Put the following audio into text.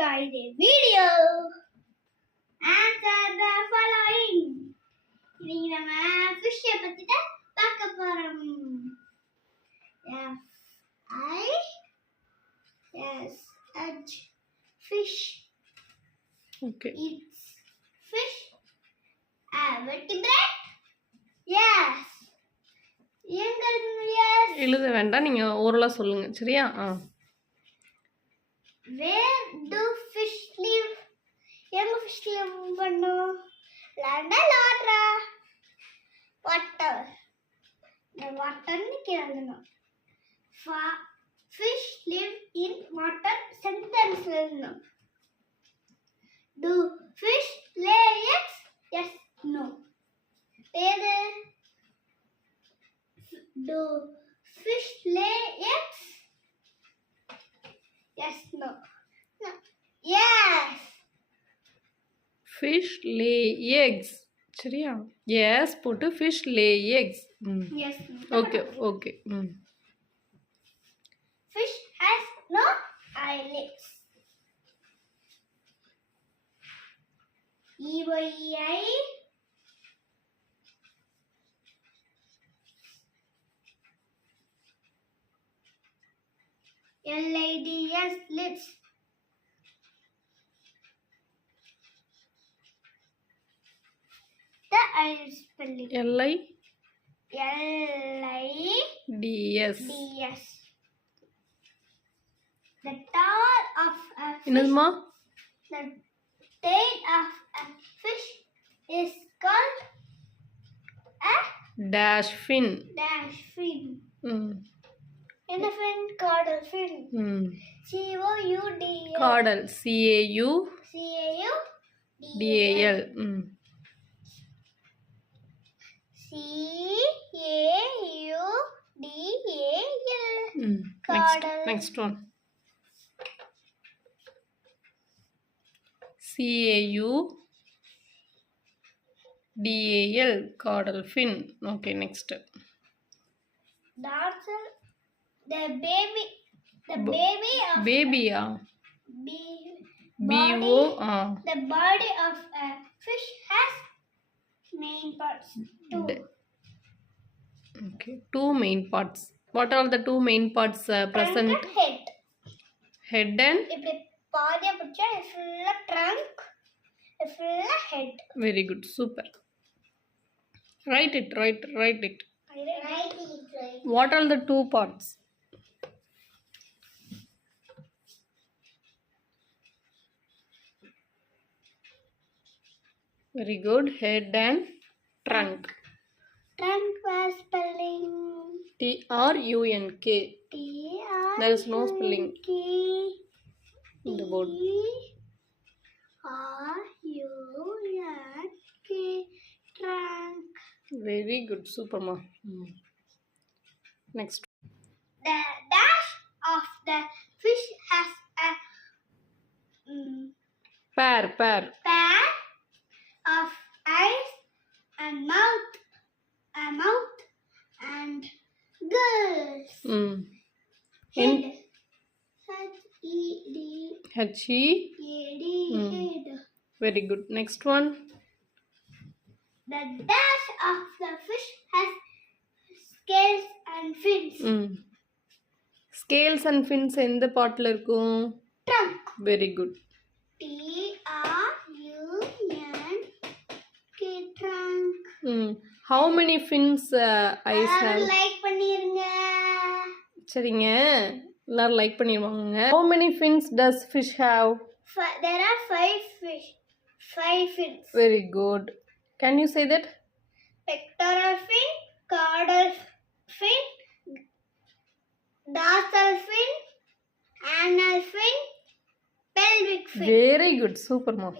inside the video. Answer the following. இன்னைக்கு நம்ம fish பத்தி தான் பார்க்க போறோம். H fish. Okay. It's fish. A vertebrate. Yes. எழுத வேண்டாம், நீங்க ஓரலா சொல்லுங்க. சரியா? Where do fish live? எங்க fish live பண்ணும்? Land or water? Water. The water னு கேளுங்க. Fish live in water sentence எழுதணும். Do fish lay eggs? Yes, no. ஏது? Do fish lay eggs? Yes, no. No. Yes. Fish lay eggs. சரியா? Yes போட்டு fish lay eggs. Yes. Okay, okay. Fish has no eyelids. E-Y-E-I. L-I-D-S, lips. The eyelid spelling. L-I-D-S. L-I-D-S. The tail of a fish. என்னதுமா? The tail of a fish is called a dash fin. dash fin. In a fin, caudal fin. C-O-U-D-A-L. Caudal. C-A-U-D-A-L. C-A-U-D-A-L. C-A-U-D-A-L. Caudal. Next one. C-A-U-D-A-L. Caudal fin. Okay, next. That's the baby. The baby of baby. B-O. The body of a fish has main parts. Two. Okay, two main parts. What are the two main parts present? Trunk and head. Head and? இப்படி பாதியா பிடிச்சா ஃபுல்லா trunk, ஃபுல்லா head. Very good, super. Write it. Right. What are the two parts? Very good. Head and trunk. Trunk was spelling T-R-U-N-K. There is no spelling in the board. T-R-U-N-K. Trunk. Very good, super ma. Next. The dash of the fish has a Pair. pair of eyes and mouth and gills. Head. H-E-D. H-E-A-D. Head. Very good. Next one. The dash of the fish has scales and fins. Scales and fins எந்த பார்ட்ல இருக்கும்? Trunk. Very good. T-R-U-N-K. Trunk. How many fins eyes have? Like பண்ணிருங்க. சரிங்க, எல்லாரும் like பண்ணிடுவாங்க. How many fins does fish have? There are 5 fins. Very good. Can you say that? Pectoral fin, caudal fin, dorsal fin, anal fin, pelvic fin. Very good, super mom.